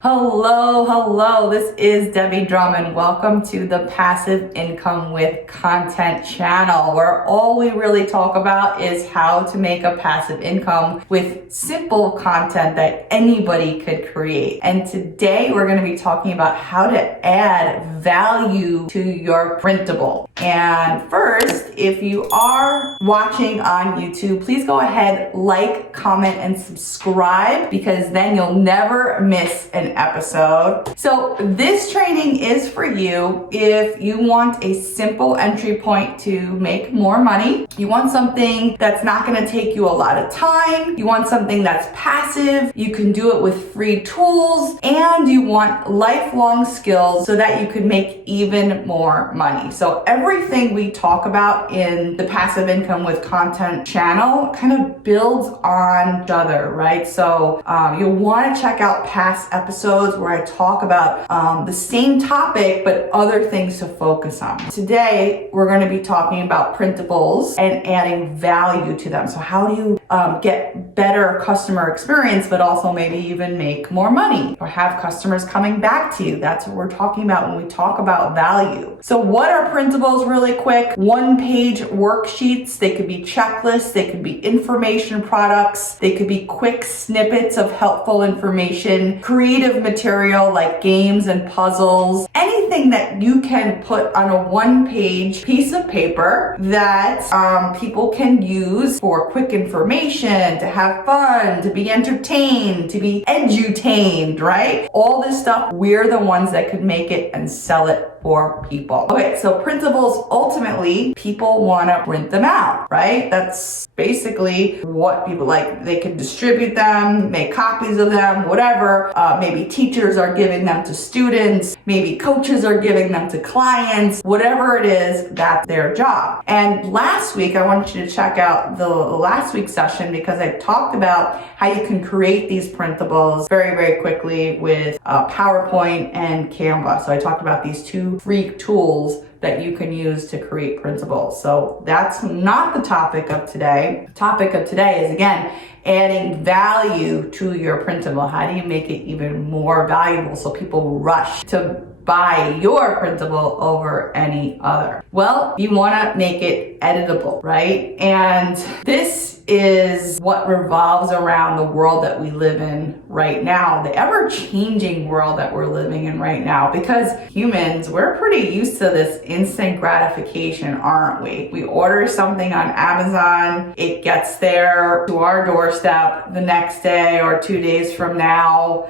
Hello, this is Debbie Drum and welcome to the Passive Income with Content channel, where all we really talk about is how to make a passive income with simple content that anybody could create. And today we're going to be talking about how to add value to your printable. And first, if you are watching on YouTube, please go ahead, like, comment, and subscribe, because then you'll never miss an episode. So this training is for you if you want a simple entry point to make more money. You want something that's not going to take you a lot of time. You want something that's passive. You can do it with free tools, and you want lifelong skills so that you can make even more money. So everything we talk about in the Passive Income with Content channel kind of builds on each other, right? So you'll want to check out past episodes where I talk about the same topic but other things to focus on. Today we're going to be talking about printables and adding value to them. So how do you get better customer experience but also maybe even make more money or have customers coming back to you? That's what we're talking about when we talk about value. So what are printables really quick? One-page worksheets. They could be checklists, they could be information products, they could be quick snippets of helpful information, creative material like games and puzzles, anything that you can put on a one-page piece of paper that people can use for quick information, to have fun, to be entertained, to be edutained, right? All this stuff, we're the ones that could make it and sell it for people. Okay, so printables, ultimately, people want to print them out, right? That's basically what people like. They can distribute them, make copies of them, whatever. Maybe teachers are giving them to students, maybe coaches are giving them to clients, whatever it is, that's their job. And last week, I want you to check out the last week's session because I talked about how you can create these printables very, very quickly with PowerPoint and Canva. So I talked about these two free tools that you can use to create printables. So that's not the topic of today. The topic of today is, again, adding value to your printable. How do you make it even more valuable so people rush to buy your printable over any other? Well, you want to make it editable, right? And this is what revolves around the world that we live in right now, the ever-changing world that we're living in right now, because humans, we're pretty used to this instant gratification, aren't we? We order something on Amazon, it gets there to our doorstep the next day or 2 days from now.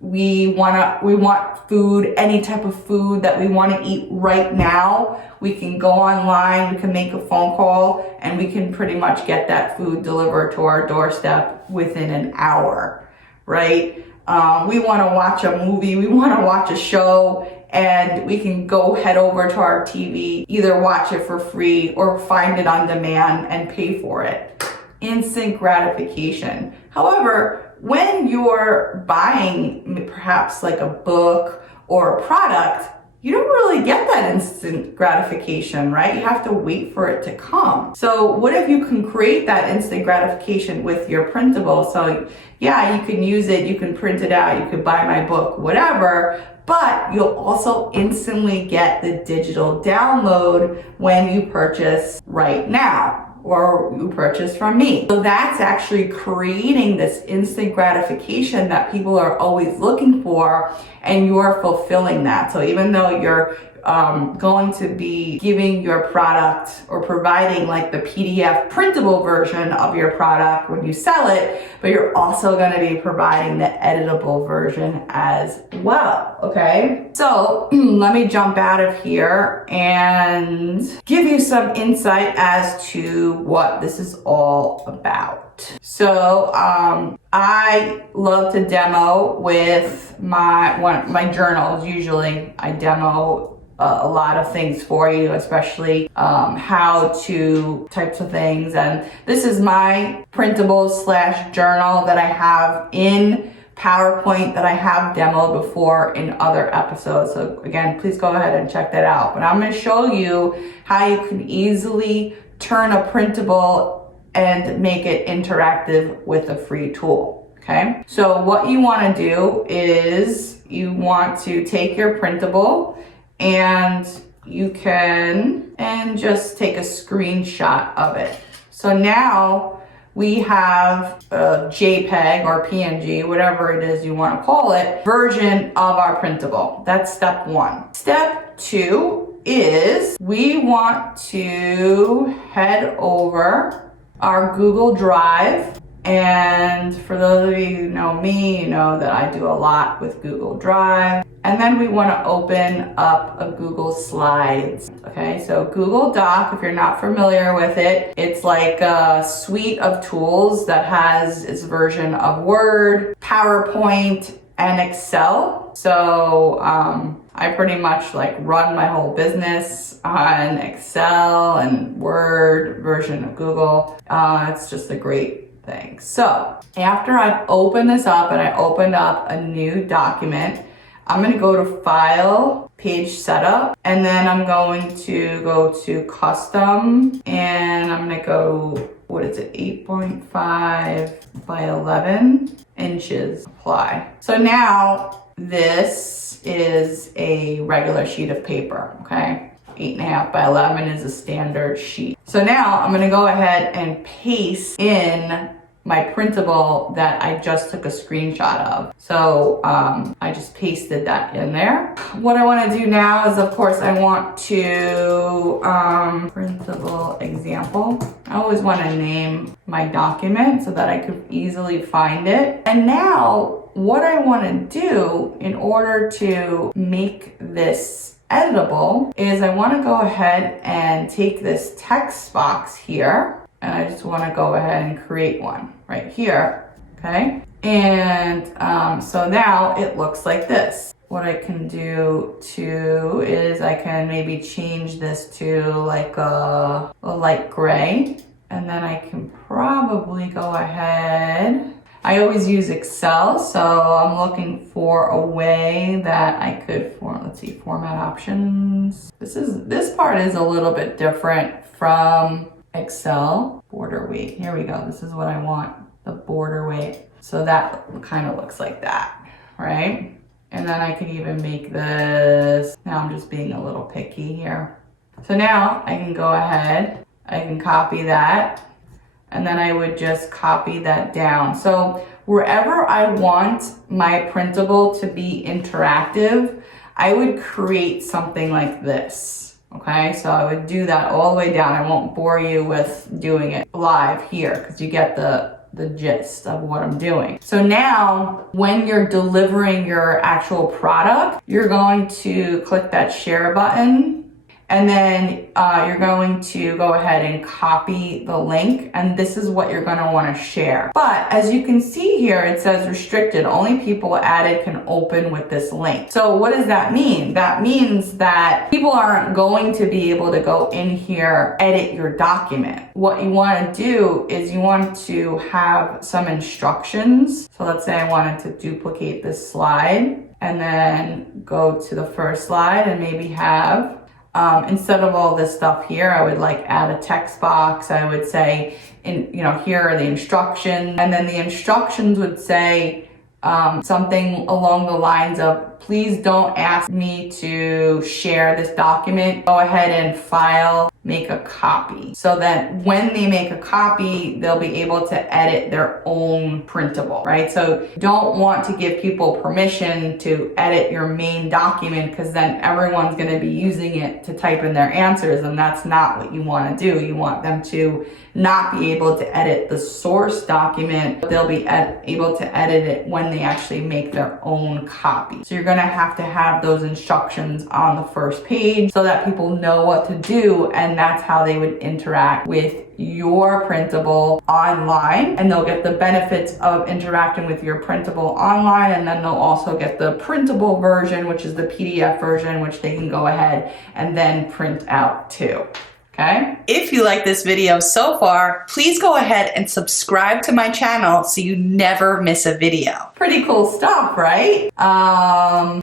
We want food, any type of food that we want to eat right now. We can go online, we can make a phone call, and we can pretty much get that food delivered to our doorstep within an hour, right? We want to watch a movie, we want to watch a show, and we can go head over to our TV, either watch it for free or find it on demand and pay for it. Instant gratification. However, when you're buying perhaps like a book or a product, you don't really get that instant gratification, right? You have to wait for it to come. So what if you can create that instant gratification with your printable? So yeah, you can use it, you can print it out, you could buy my book, whatever, but you'll also instantly get the digital download when you purchase right now, or you purchase from me. So that's actually creating this instant gratification that people are always looking for, and you're fulfilling that. So even though you're going to be giving your product or providing like the PDF printable version of your product when you sell it, but you're also going to be providing the editable version as well, okay? So let me jump out of here and give you some insight as to what this is all about. So I love to demo with my journals. Usually I demo a lot of things for you, especially how to types of things. And this is my printable / journal that I have in PowerPoint that I have demoed before in other episodes. So again, please go ahead and check that out. But I'm going to show you how you can easily turn a printable and make it interactive with a free tool. Okay, so what you want to do is you want to take your printable and you can just take a screenshot of it. So now we have a JPEG or PNG, whatever it is you want to call it, version of our printable. That's step one. Step two is we want to head over our Google Drive. And for those of you who know me, you know that I do a lot with Google Drive. And then we want to open up a Google Slides. Okay, so Google Doc, if you're not familiar with it, it's like a suite of tools that has its version of Word, PowerPoint, and Excel. So I pretty much like run my whole business on Excel and Word version of Google. It's just a great thing. So after I've opened this up and I opened up a new document, I'm going to go to File, Page Setup, and then I'm going to go to Custom, and I'm going to go, 8.5 by 11 inches, Apply. So now this is a regular sheet of paper, okay? 8.5 by 11 is a standard sheet. So now I'm going to go ahead and paste in my printable that I just took a screenshot of. So I just pasted that in there. What I want to do now is, of course, I want to printable example. I always want to name my document so that I could easily find it. And now what I want to do in order to make this editable is I want to go ahead and take this text box here, and I just want to go ahead and create one right here, okay? And so now it looks like this. What I can do too is I can maybe change this to like a light gray, and then I can probably go ahead. I always use Excel, so I'm looking for a way that I could format options. This part is a little bit different from Excel. Border weight, here we go. This is what I want, the border weight. So that kind of looks like that, right? And then I can even make this, now I'm just being a little picky here. So now I can go ahead, I can copy that, and then I would just copy that down. So wherever I want my printable to be interactive, I would create something like this, okay? So I would do that all the way down. I won't bore you with doing it live here because you get the gist of what I'm doing. So now when you're delivering your actual product, you're going to click that share button, and then you're going to go ahead and copy the link, and this is what you're going to want to share. But as you can see here, it says restricted. Only people added can open with this link. So what does that mean? That means that people aren't going to be able to go in here, edit your document. What you want to do is you want to have some instructions. So let's say I wanted to duplicate this slide and then go to the first slide and maybe have instead of all this stuff here, I would like add a text box. I would say, here are the instructions. And then the instructions would say something along the lines of, please don't ask me to share this document. Go ahead and file, make a copy. So that when they make a copy, they'll be able to edit their own printable, right? So don't want to give people permission to edit your main document because then everyone's going to be using it to type in their answers, and that's not what you want to do. You want them to not be able to edit the source document, but they'll be able to edit it when they actually make their own copy. So you're going to have those instructions on the first page so that people know what to do, and that's how they would interact with your printable online, and they'll get the benefits of interacting with your printable online, and then they'll also get the printable version, which is the PDF version, which they can go ahead and then print out too. Okay? If you like this video so far, please go ahead and subscribe to my channel so you never miss a video. Pretty cool stuff, right?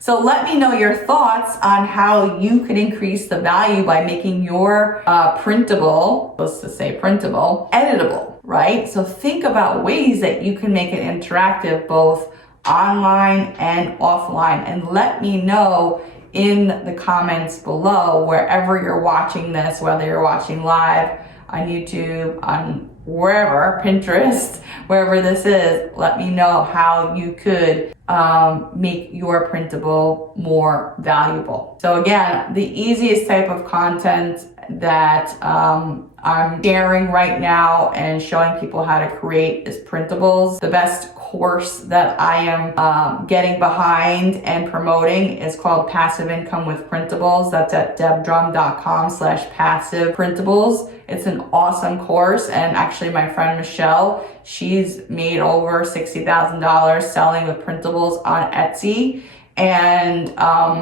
So let me know your thoughts on how you can increase the value by making your printable, let's just say printable, editable, right? So think about ways that you can make it interactive both online and offline, and let me know in the comments below wherever you're watching this, whether you're watching live on YouTube, on wherever, Pinterest, wherever this is. Let me know how you could make your printable more valuable. So again, the easiest type of content that I'm sharing right now and showing people how to create is printables. The best course that I am getting behind and promoting is called Passive Income with Printables. That's at debdrum.com/passive printables. It's an awesome course, and actually my friend Michelle, she's made over $60,000 selling with printables on Etsy. And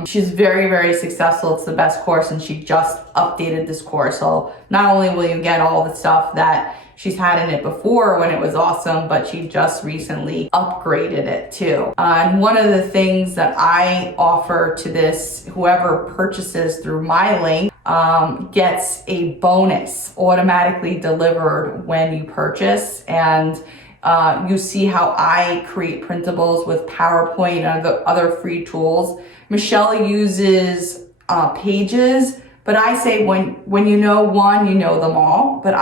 she's very, very successful. It's the best course, and she just updated this course. So not only will you get all the stuff that she's had in it before when it was awesome, but she just recently upgraded it too. And one of the things that I offer to this, whoever purchases through my link, gets a bonus automatically delivered when you purchase. And you see how I create printables with PowerPoint and other free tools. Michelle uses Pages, but I say when you know one, you know them all. But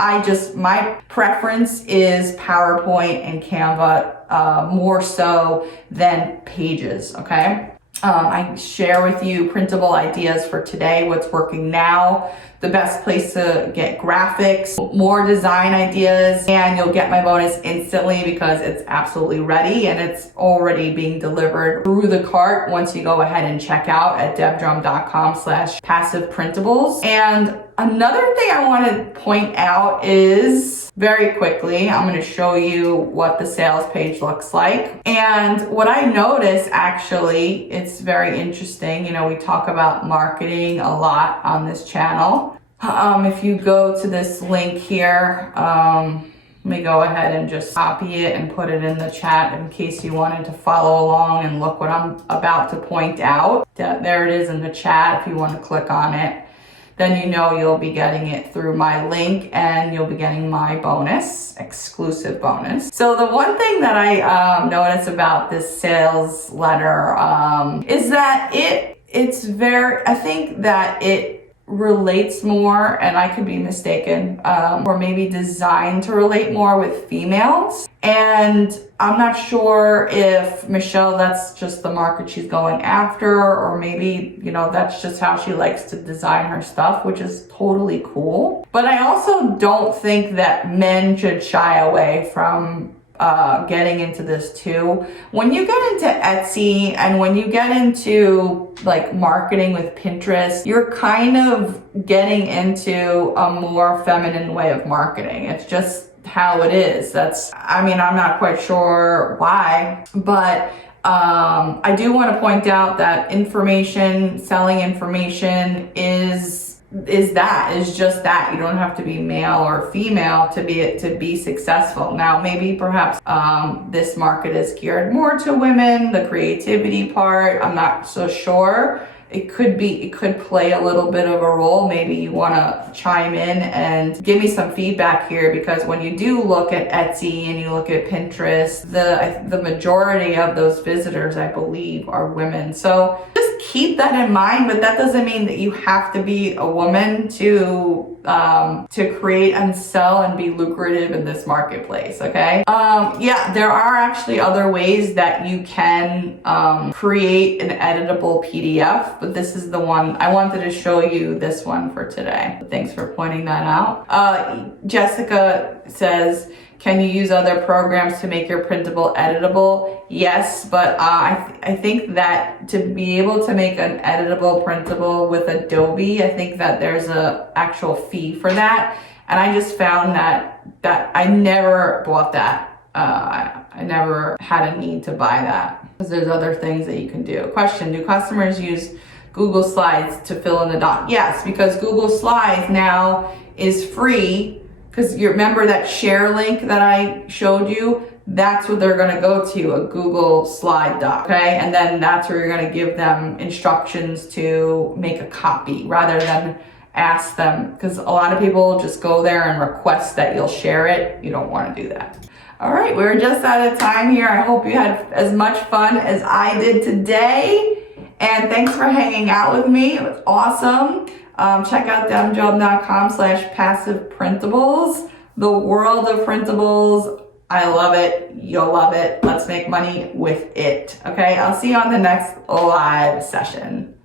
my preference is PowerPoint and Canva more so than Pages, okay? I share with you printable ideas for today, what's working now, the best place to get graphics, more design ideas, and you'll get my bonus instantly because it's absolutely ready and it's already being delivered through the cart once you go ahead and check out at debdrum.com/passive printables. And another thing I want to point out is, very quickly, I'm going to show you what the sales page looks like. And what I notice, actually, it's very interesting. You know, we talk about marketing a lot on this channel. If you go to this link here, let me go ahead and just copy it and put it in the chat in case you wanted to follow along and look what I'm about to point out. There it is in the chat if you want to click on it. Then you know you'll be getting it through my link and you'll be getting my bonus, exclusive bonus. So the one thing that I noticed about this sales letter is that I think that it relates more, and I could be mistaken, or maybe designed to relate more with females. And I'm not sure if Michelle, that's just the market she's going after, or maybe, you know, that's just how she likes to design her stuff, which is totally cool. But I also don't think that men should shy away from getting into this too. When you get into Etsy and when you get into like marketing with Pinterest, you're kind of getting into a more feminine way of marketing. It's just how it is. I'm not quite sure why, but I do want to point out that selling information is just that. You don't have to be male or female to be successful. Now, maybe perhaps this market is geared more to women, the creativity part, I'm not so sure. It could play a little bit of a role. Maybe you want to chime in and give me some feedback here, because when you do look at Etsy and you look at Pinterest, the majority of those visitors, I believe, are women. So just keep that in mind, but that doesn't mean that you have to be a woman to create and sell and be lucrative in this marketplace, okay? There are actually other ways that you can create an editable PDF, but this is the one I wanted to show you, this one for today. Thanks for pointing that out. Jessica says, can you use other programs to make your printable editable? Yes, but I think that to be able to make an editable printable with Adobe, I think that there's a actual fee for that. And I just found that I never bought that. I never had a need to buy that, because there's other things that you can do. Question, do customers use Google Slides to fill in the doc? Yes, because Google Slides now is free. Because you remember that share link that I showed you? That's what they're gonna go to, a Google slide doc, okay? And then that's where you're gonna give them instructions to make a copy rather than ask them, because a lot of people just go there and request that you'll share it. You don't want to do that. All right, we're just out of time here. I hope you had as much fun as I did today. And thanks for hanging out with me. It was awesome. Check out demjob.com/passiveprintables. The world of printables. I love it. You'll love it. Let's make money with it. Okay, I'll see you on the next live session.